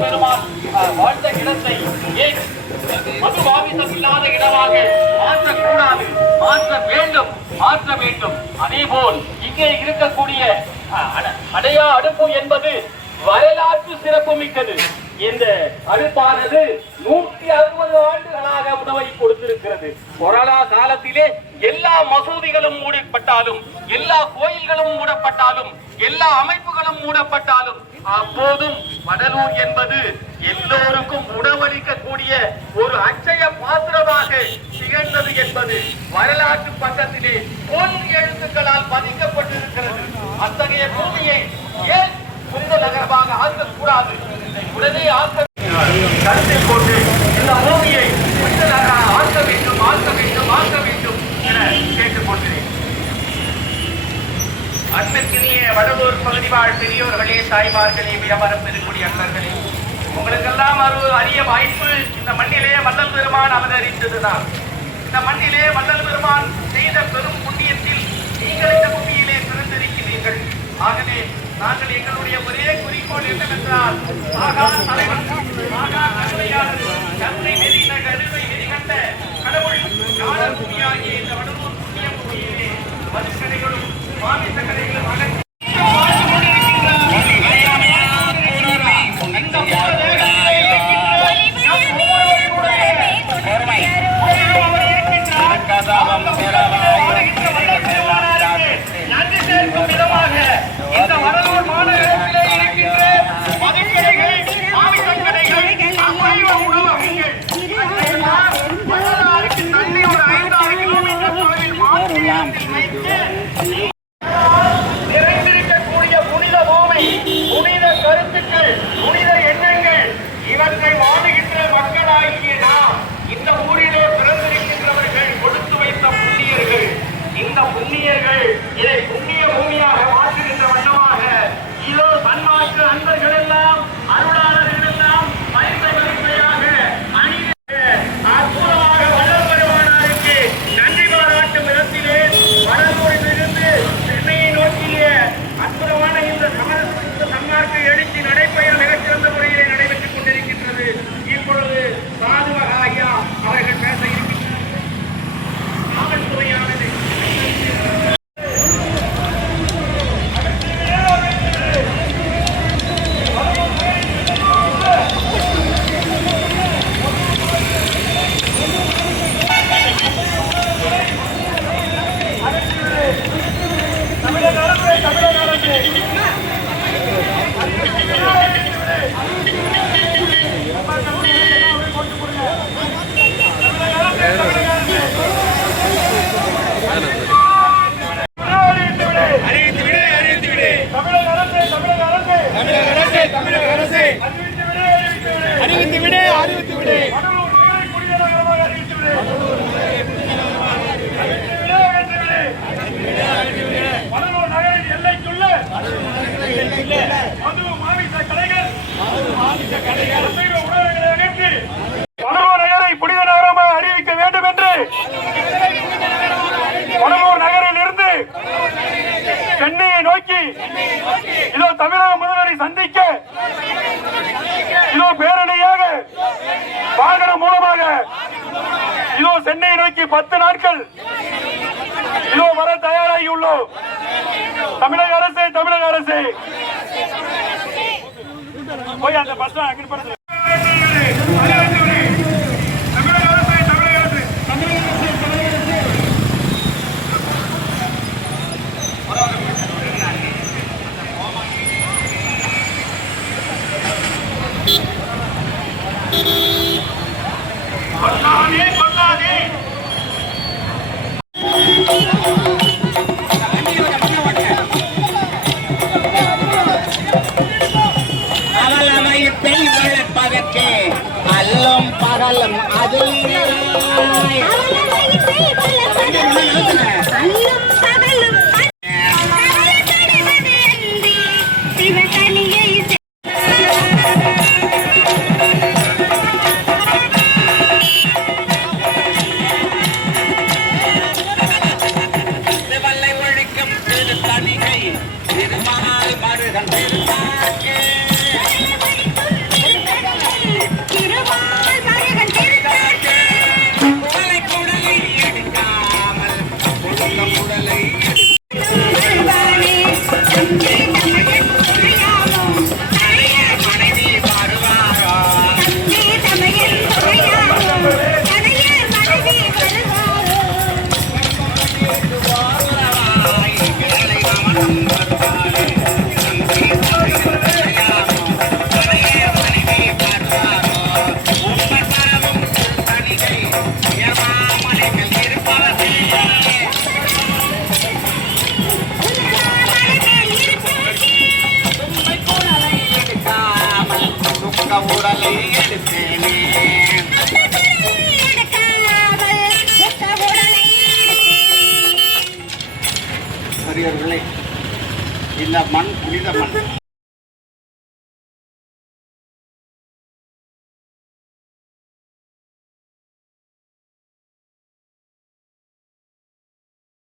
பெருமான் வாழ்ந்த இடத்தை ஏன் மதுபாவிசம் இல்லாத இடமாக மாற்றக்கூடாது, மாற்ற வேண்டும். அதே போல் இங்கே இருக்கக்கூடிய அடையா அடுப்பு என்பது வரலாற்று சிறப்பு மிக்கது. இந்த அடுப்பானது 160 ஆண்டுகளாக உணவை கொடுத்திருக்கிறது. கொரோனா காலத்திலே எல்லா மசூதிகளும் மூடப்பட்டாலும், எல்லா கோயில்களும் மூடப்பட்டாலும், எல்லா அமைப்புகளும் மூடப்பட்டாலும், அப்போதும் வடலூர் என்பது எல்லோருக்கும் உணவளிக்கக்கூடிய ஒரு அட்சய பாத்திரமாக திகழ்ந்தது என்பது வரலாற்று பக்கத்திலே பொன் எழுத்துக்களால் பதிக்கப்பட்டிருக்கிறது. அத்தகைய பூமியை ஏன் புனித நகரமாக ஆக்கக்கூடாது? உடனே கருத்தில் கொண்டு இந்த பூமியை புனித நகராக ஆக்க வேண்டும் என கேட்டுக்கொள்கிறேன். அன்பிற்கினிய வடலூர் பகுதி வாழ் பெரியோர்களே, தாய்மார்களே, வியாபாரம் பெறக்கூடிய அன்பர்களே, உங்களுக்கெல்லாம் ஒரு அரிய வாய்ப்பு. இந்த மண்ணிலே வள்ளல் பெருமான் அவதரித்ததுதான். இந்த மண்ணிலே வள்ளல் பெருமான் செய்த பெரும் புண்ணியத்தில் நீங்கள் இந்த பூமியிலே பிறந்திருக்கிறீர்கள். ஆகவே நாங்கள் எங்களுடைய ஒரே குறிக்கோள் என்னவென்றால், கருணை நெறி கண்ட கடவுள் பூமியாகிய இந்த வடலூர் புண்ணிய பூமியிலே மதுக்கடைகளும் மாமிச கடைகளும் அகற்றி நிறைந்திருக்கக்கூடிய புனித பூமி, புனித கருத்துக்கள், புனித எண்ணங்கள், இவற்றை வாழுகின்ற மக்களாகிய நாம் இந்த ஊரிலே பிறந்திருக்கின்றவர்கள் கொடுத்து வைத்த புண்ணியர்கள். இந்த புண்ணியர்கள் இதை புண்ணிய பூமியாக மாற்றுகின்ற வண்ணமாக இதோ சன்மார்க்க அன்பர்கள் எல்லாம், அருளாளர்கள் எல்லாம் பயந்த வரிசையாக அற்புதமாக வளர் பெருமானாருக்கு நன்றி பாராட்டும் இடத்திலே வடலூரிலிருந்து சென்னையை நோக்கிய அற்புதமான இந்த சன்மார்க்க எழுச்சி நடைபெயர் மிகச்சிறந்த முறையிலே நடைபெற்றுக் கொண்டிருக்கின்றது. இப்பொழுது சாதுவக ஐயா அவர்கள் பேச இருக்கின்றனர். காவல்துறையானது புனித நகரமாக அறிவிக்க வேண்டும் என்று வடலூர் நகரில் இருந்து சென்னையை நோக்கி இதோ தமிழக முதல்வரை சந்திக்க இதோ பேரணியாக வாகனம் மூலமாக இதோ சென்னையை நோக்கி 10 நாட்கள் இதோ வர தயாராகி உள்ளோம். தமிழக அரசு போய் அந்த பஸ் அங்கிட்டு அவள் அமைப்பை வளர்ப்பதற்கு அல்லும் செய்வாய் அல்லும் பகலும் சிவகனியை திருவல்லை ஒழிக்கும் திருத்தணிகை திருமால் மருகன் திருத்தாக்கே திருமால் மருகன் திருத்தாக்கே குடலை குடலை எடுக்காமல் கொடுத்த குடலை மனைவி வருவாரோ விரலை கவனம் வருவாரோ தம்பி தமையன் மனைவி வருவாரோ உங்கள் பரவும் திருத்தணிகை ஏமாமலைகள் இருப்பவரே தும்பை குடலை எடுக்காமல் துக்க உடலை எடுத்தேனே பெரியவர்களே இந்த மண் புனித மண்